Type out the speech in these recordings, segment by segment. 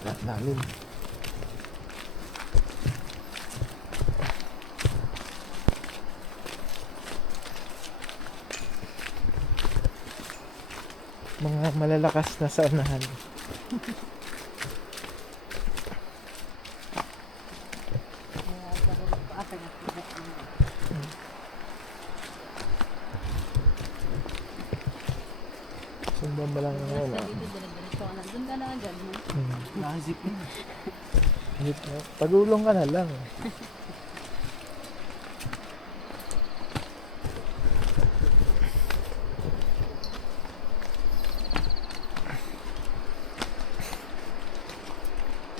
Lalim. Mga malalakas na sa unahan. Sundan ba lang ang wala? Doon ka na agad, no? Nakazip yun. Pagulong ka na lang.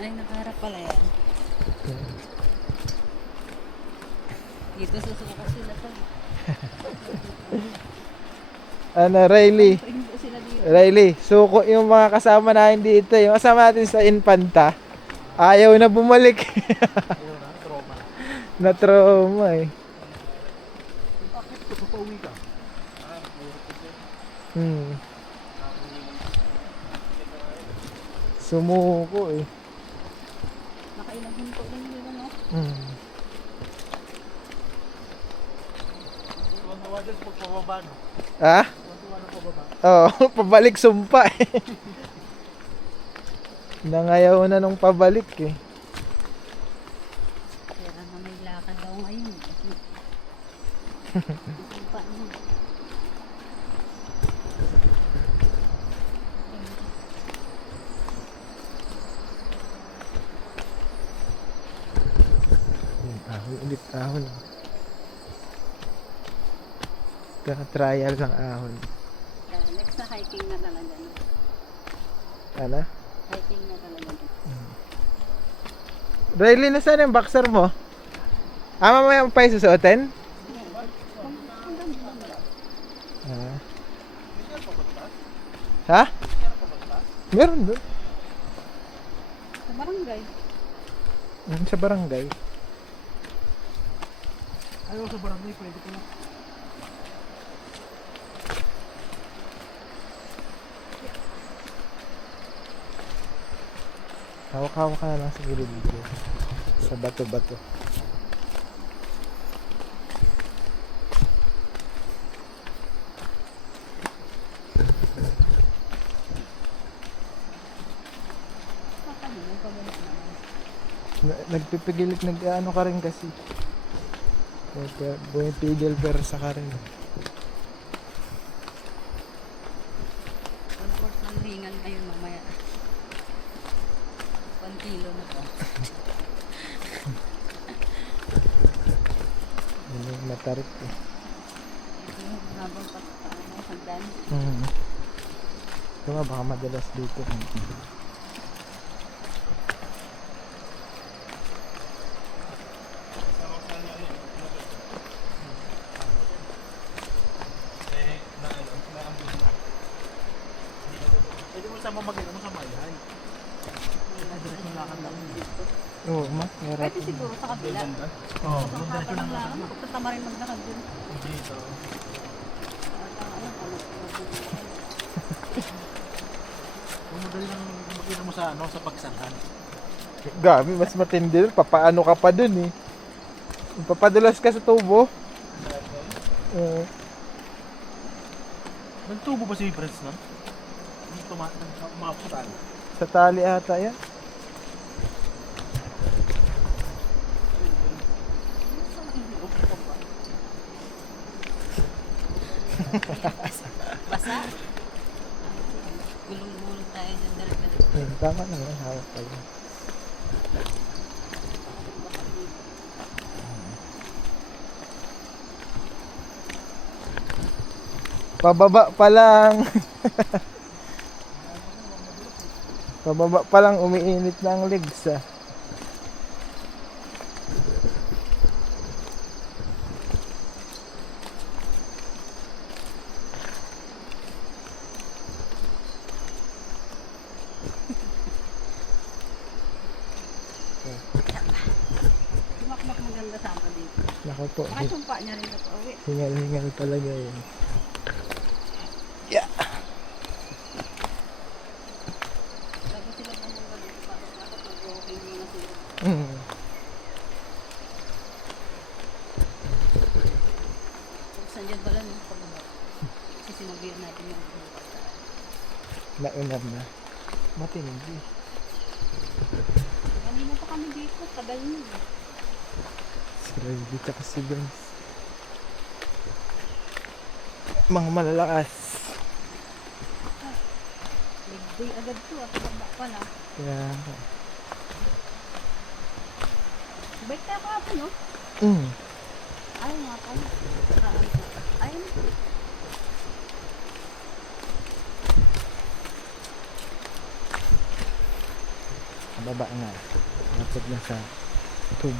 Ay, nakaharap pala yan. Dito susuka sila sa... Riley. Hindi sila dito. Riley, suko yung mga kasama natin dito. Yung kasama natin sa Infanta. Ayaw na bumalik. Na trauma eh. Bakit ito? Papauwi ka? Sumuko eh. Nakailang hinto rin dito, no? Tuwan-tuwa dyan sa pagpababa, no? Ha? Tuwan-tuwa na pababa. Oo, pabalik sumpa eh. Nangayaw na nung pabalik eh. Kaya nga may lakad daw ngayon. Pa, no? Ahon ulit, ahon. Kaka-trial ng ahon. Next na hiking na talaga, no? Ano? Hiking na talaga. Riley, nasaan yung boxer mo? Mamaya mo pa yung susuotin? Ah. Ha? Meron doon. Sa barangay. Sa barangay. Ayaw sa barangay, pwede ko na. Hawak-hawak ka na lang sa gilid dito. Sa bato-bato. Kakalimutan pa ba naman? Nagpipigilit, nag-ano ka rin kasi. Bumipigil versa ka rin. One course ng hingan ngayon mamaya. 1 kilo na to. Yun yung matarik eh. Ito yung habang paano, hagdan. Ito nga, baka madalas dito. Pwede mo sama mag-ano sa Mayan. Diretso na lakad lang. Oo, meron. Pwede siguro sa kabila. Oo, Sa hapa lang lang. Magtatama rin maglakad dun. dito. Kung madali lang makita mo sa ano, sa pagsahan. Gabi, mas matindi dun. Papaano ka pa dun eh. Papadulas ka sa tubo. Nagtubo ba si Prince nun? Hindi tumakutan. Sa tali ata yan. Basa? Gulong-gulong tayo dyan. Direct-direct. Tama na yan, hawak pa yun. Pababa pa lang. Pababa pa lang, umiinit na ang legs ah. Sumakmak maganda sama dito. Naku po, Baka sumpa niya rin na pauwi. hingal-hingal talaga yun. Tapos sila pa mong ganito para Mm. Buksan dyan pala no, pababa. Kasi sinabihan natin yung pagkakaan. Naunam na. Matindi. Kanina pa kami dito, tagal na. Si Riley tsaka si Benz. Mga malalakas. Leg day agad to at baba pala. Kaya, Bike tayo kahapon no? mm. Ayaw nga pala. Ayaw na. Baba nga. Lapod na sa tubig.